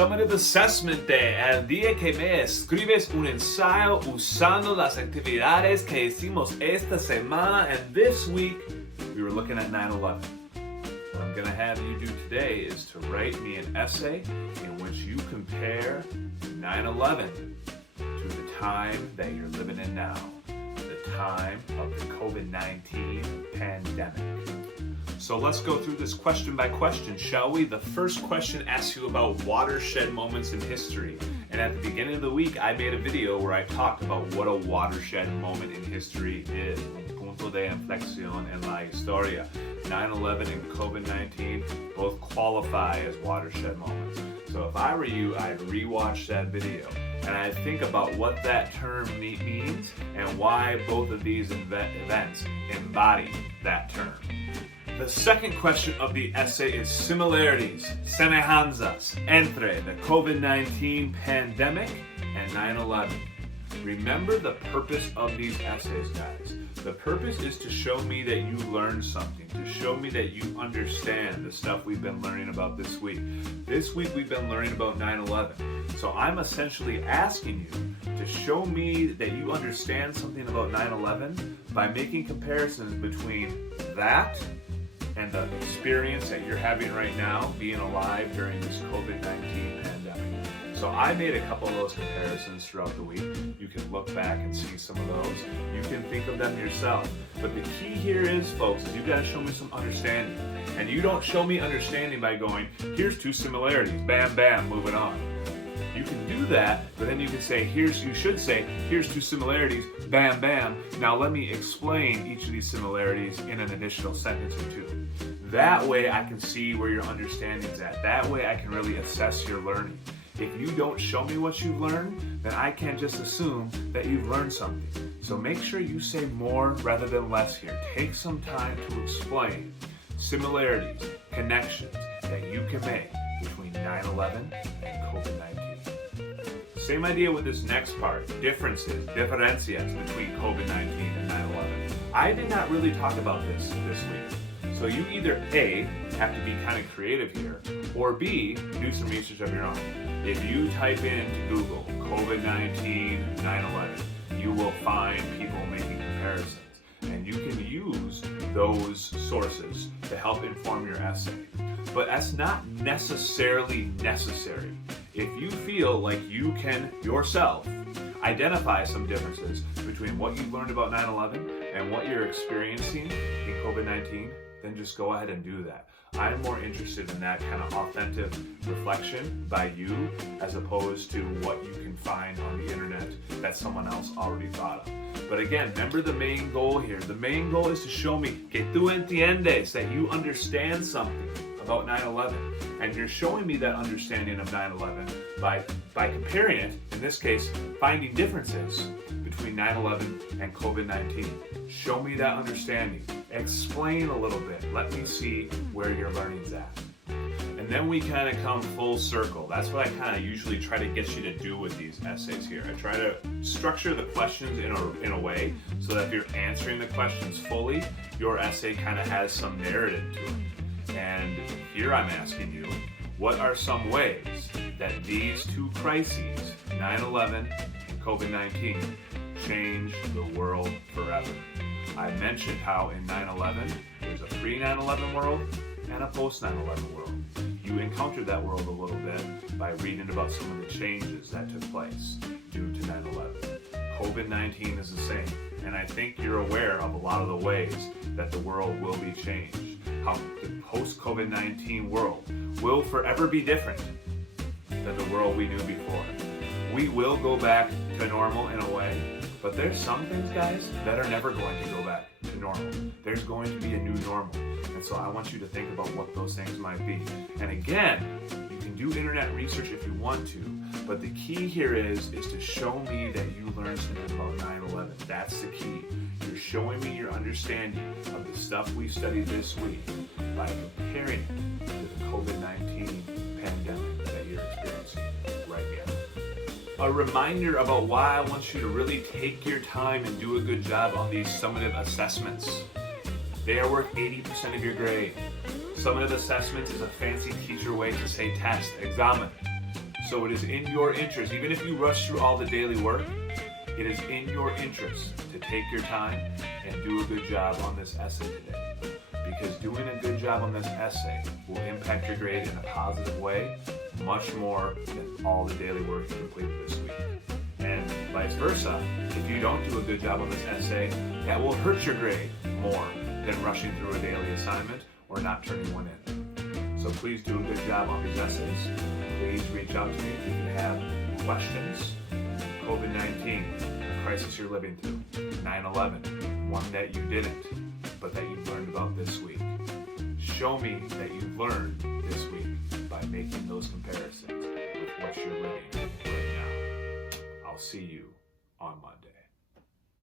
Summative Assessment Day, el día que me escribes un ensayo usando las actividades que hicimos esta semana. And this week, we were looking at 9/11. What I'm going to have you do today is to write me an essay in which you compare 9/11 to the time that you're living in now, the time of the COVID-19 pandemic. So let's go through this question by question, shall we? The first question asks you about watershed moments in history. And at the beginning of the week, I made a video where I talked about what a watershed moment in history is. Un punto de inflexión en la historia. 9/11 and COVID-19 both qualify as watershed moments. So if I were you, I'd rewatch that video and I'd think about what that term means and why both of these events embody that term. The second question of the essay is similarities, semejanzas, entre the COVID-19 pandemic and 9/11. Remember the purpose of these essays, guys. The purpose is to show me that you learned something, to show me that you understand the stuff we've been learning about this week. This week we've been learning about 9/11. So I'm essentially asking you to show me that you understand something about 9/11 by making comparisons between that and the experience that you're having right now being alive during this COVID-19 pandemic. So I made a couple of those comparisons throughout the week. You can look back and see some of those. You can think of them yourself. But the key here is, folks, is you got to show me some understanding. And you don't show me understanding by going, here's two similarities, bam, bam, moving on. You can do that, but then you can say, you should say, here's two similarities, bam, bam. Now let me explain each of these similarities in an additional sentence or two. That way I can see where your understanding's at. That way I can really assess your learning. If you don't show me what you've learned, then I can't just assume that you've learned something. So make sure you say more rather than less here. Take some time to explain similarities, connections that you can make between 9/11 and COVID-19. Same idea with this next part, differences, diferencias between COVID-19 and 9/11. I did not really talk about this week. So you either A, have to be kind of creative here, or B, do some research of your own. If you type into Google COVID-19, 9/11, you will find people making comparisons. And you can use those sources to help inform your essay. But that's not necessarily necessary. If you feel like you can yourself identify some differences between what you've learned about 9/11 and what you're experiencing in COVID-19, then just go ahead and do that. I'm more interested in that kind of authentic reflection by you as opposed to what you can find on the internet that someone else already thought of. But again, remember the main goal here. The main goal is to show me, que tú entiendes, that you understand something about 9/11. And you're showing me that understanding of 9/11 by comparing it, in this case, finding differences between 9/11 and COVID-19. Show me that understanding. Explain a little bit. Let me see where your learning's at. And then we kind of come full circle. That's what I kind of usually try to get you to do with these essays here. I try to structure the questions in a way so that if you're answering the questions fully, your essay kind of has some narrative to it. And here I'm asking you, what are some ways that these two crises, 9/11 and COVID-19, changed the world forever? I mentioned how in 9/11, there's a pre-9/11 world and a post-9/11 world. You encountered that world a little bit by reading about some of the changes that took place due to 9/11. COVID-19 is the same, and I think you're aware of a lot of the ways that the world will be changed. How the post-COVID-19 world will forever be different than the world we knew before. We will go back to normal in a way, but there's some things, guys, that are never going to go back to normal. There's going to be a new normal. And so I want you to think about what those things might be. And again, you can do internet research if you want to, but the key here is to show me that you learned something about 9/11. That's the key. You're showing me your understanding of the stuff we studied this week by comparing it to the COVID-19 pandemic that you're experiencing right now. A reminder about why I want you to really take your time and do a good job on these summative assessments. They are worth 80% of your grade. Summative assessments is a fancy teacher way to say test, examen. So it is in your interest, even if you rush through all the daily work, it is in your interest to take your time and do a good job on this essay today. Because doing a good job on this essay will impact your grade in a positive way, much more than all the daily work you completed this week. And vice versa, if you don't do a good job on this essay, that will hurt your grade more than rushing through a daily assignment or not turning one in. So please do a good job on these essays. Please reach out to me if you have questions. COVID-19, the crisis you're living through. 9/11, one that you didn't, but that you learned about this week. Show me that you've learned this week by making those comparisons with what you're living right now. I'll see you on Monday.